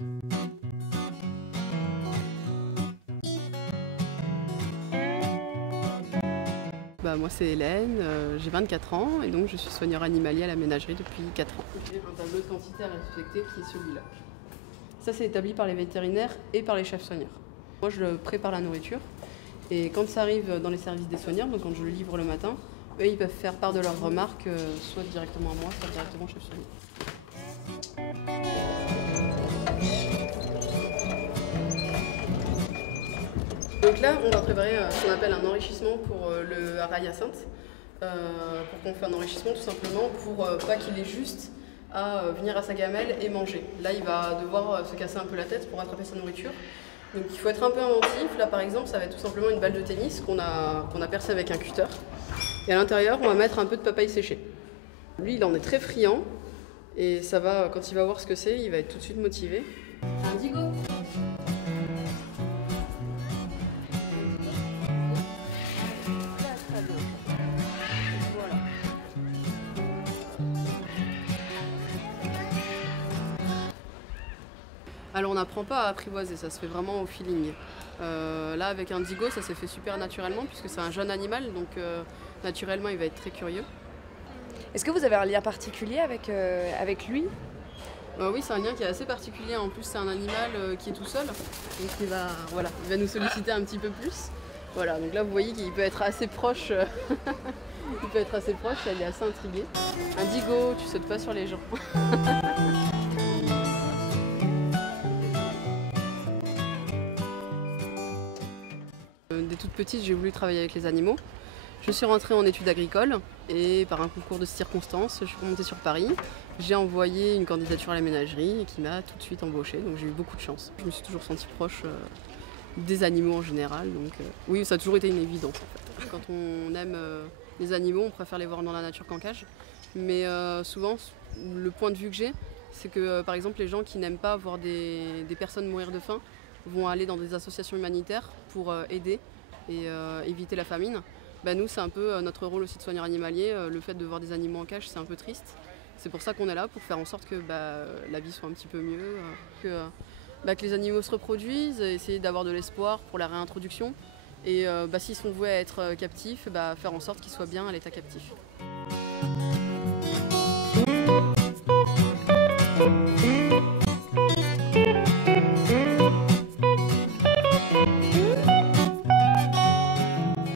Moi c'est Hélène, j'ai 24 ans et donc je suis soigneur animalier à la ménagerie depuis 4 ans. J'ai un tableau de quantité à respecter qui est celui-là. Ça c'est établi par les vétérinaires et par les chefs soigneurs. Moi je prépare la nourriture et quand ça arrive dans les services des soigneurs, donc quand je le livre le matin, eux ils peuvent faire part de leurs remarques soit directement à moi, soit directement au chef soigneur. Donc là, on va préparer ce qu'on appelle un enrichissement pour le hara hyacinthe. Pour qu'on fasse un enrichissement tout simplement pour pas qu'il ait juste à venir à sa gamelle et manger. Là, il va devoir se casser un peu la tête pour attraper sa nourriture. Donc il faut être un peu inventif. Là, par exemple, ça va être tout simplement une balle de tennis qu'on a percée avec un cutter. Et à l'intérieur, on va mettre un peu de papaye séchée. Lui, il en est très friand. Et ça va, quand il va voir ce que c'est, il va être tout de suite motivé. Indigo. Alors on n'apprend pas à apprivoiser, ça se fait vraiment au feeling. Là avec Indigo ça s'est fait super naturellement puisque c'est un jeune animal donc naturellement il va être très curieux. Est-ce que vous avez un lien particulier avec lui? Oui, c'est un lien qui est assez particulier, en plus c'est un animal qui est tout seul, donc il va nous solliciter un petit peu plus. Voilà, donc là vous voyez qu'il peut être assez proche, il peut être assez proche, il est assez intrigué. Indigo, tu sautes pas sur les gens. Dès toute petite, j'ai voulu travailler avec les animaux. Je suis rentrée en études agricoles et par un concours de circonstances, je suis remontée sur Paris. J'ai envoyé une candidature à la ménagerie et qui m'a tout de suite embauchée, donc j'ai eu beaucoup de chance. Je me suis toujours sentie proche des animaux en général, donc oui, ça a toujours été une évidence en fait. Quand on aime les animaux, on préfère les voir dans la nature qu'en cage. Mais souvent, le point de vue que j'ai, c'est que par exemple les gens qui n'aiment pas voir des personnes mourir de faim vont aller dans des associations humanitaires pour aider et éviter la famine. Nous, c'est un peu notre rôle aussi de soigneur animalier. Le fait de voir des animaux en cage, c'est un peu triste. C'est pour ça qu'on est là, pour faire en sorte que la vie soit un petit peu mieux, que les animaux se reproduisent, essayer d'avoir de l'espoir pour la réintroduction. Et s'ils sont voués à être captifs, faire en sorte qu'ils soient bien à l'état captif.